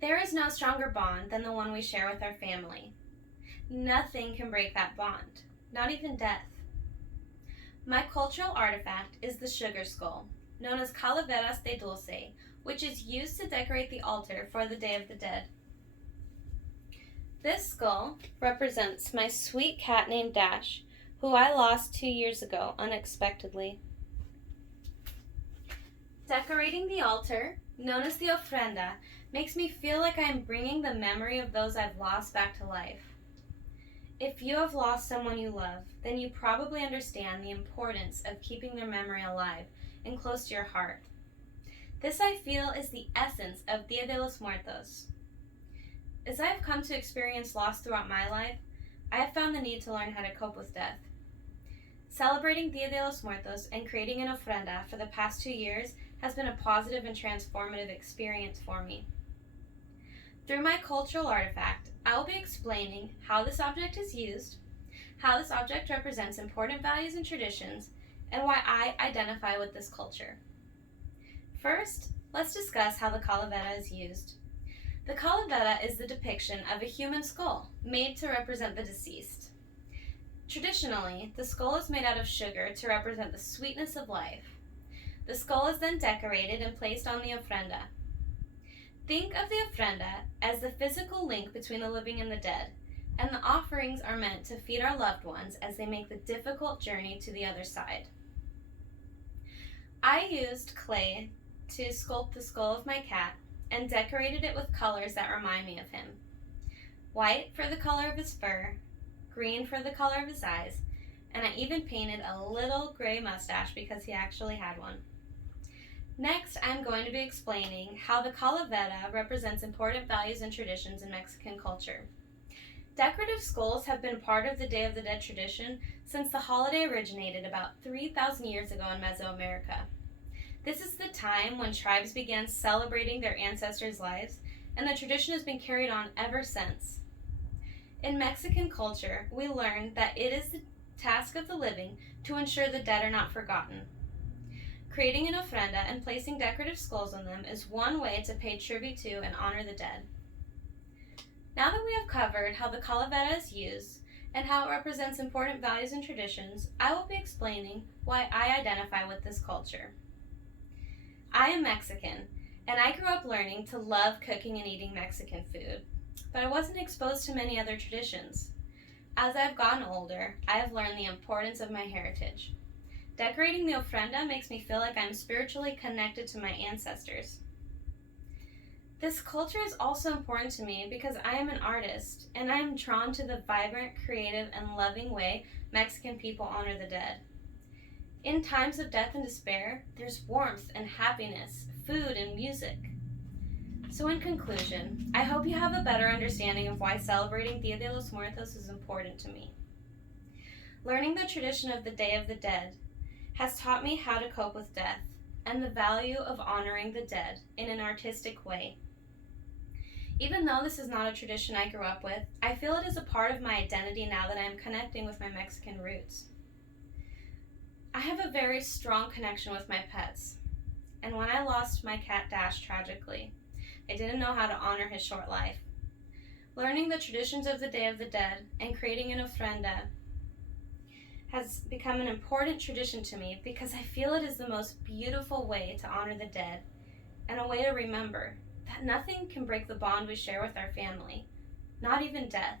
There is no stronger bond than the one we share with our family. Nothing can break that bond, not even death. My cultural artifact is the sugar skull, known as Calavera De Dulce, which is used to decorate the altar for the Day of the Dead. This skull represents my sweet cat named Dash, who I lost 2 years ago unexpectedly. Decorating the altar, known as the ofrenda, makes me feel like I am bringing the memory of those I've lost back to life. If you have lost someone you love, then you probably understand the importance of keeping their memory alive and close to your heart. This, I feel, is the essence of Dia de los Muertos. As I have come to experience loss throughout my life, I have found the need to learn how to cope with death. Celebrating Dia de los Muertos and creating an ofrenda for the past 2 years has been a positive and transformative experience for me. Through my cultural artifact, I will be explaining how this object is used, how this object represents important values and traditions, and why I identify with this culture. First, let's discuss how the calavera is used. The calavera is the depiction of a human skull made to represent the deceased. Traditionally, the skull is made out of sugar to represent the sweetness of life. The skull is then decorated and placed on the ofrenda. Think of the ofrenda as the physical link between the living and the dead, and the offerings are meant to feed our loved ones as they make the difficult journey to the other side. I used clay to sculpt the skull of my cat and decorated it with colors that remind me of him. White for the color of his fur, green for the color of his eyes, and I even painted a little gray mustache because he actually had one. Next, I'm going to be explaining how the calavera represents important values and traditions in Mexican culture. Decorative skulls have been part of the Day of the Dead tradition since the holiday originated about 3,000 years ago in Mesoamerica. This is the time when tribes began celebrating their ancestors' lives, and the tradition has been carried on ever since. In Mexican culture, we learn that it is the task of the living to ensure the dead are not forgotten. Creating an ofrenda and placing decorative skulls on them is one way to pay tribute to and honor the dead. Now that we have covered how the calavera is used and how it represents important values and traditions, I will be explaining why I identify with this culture. I am Mexican, and I grew up learning to love cooking and eating Mexican food, but I wasn't exposed to many other traditions. As I have gotten older, I have learned the importance of my heritage. Decorating the ofrenda makes me feel like I'm spiritually connected to my ancestors. This culture is also important to me because I am an artist, and I am drawn to the vibrant, creative, and loving way Mexican people honor the dead. In times of death and despair, there's warmth and happiness, food and music. So in conclusion, I hope you have a better understanding of why celebrating Dia de los Muertos is important to me. Learning the tradition of the Day of the Dead has taught me how to cope with death and the value of honoring the dead in an artistic way. Even though this is not a tradition I grew up with, I feel it is a part of my identity now that I am connecting with my Mexican roots. I have a very strong connection with my pets, and when I lost my cat Dash tragically, I didn't know how to honor his short life. Learning the traditions of the Day of the Dead and creating an ofrenda has become an important tradition to me because I feel it is the most beautiful way to honor the dead and a way to remember that nothing can break the bond we share with our family, not even death.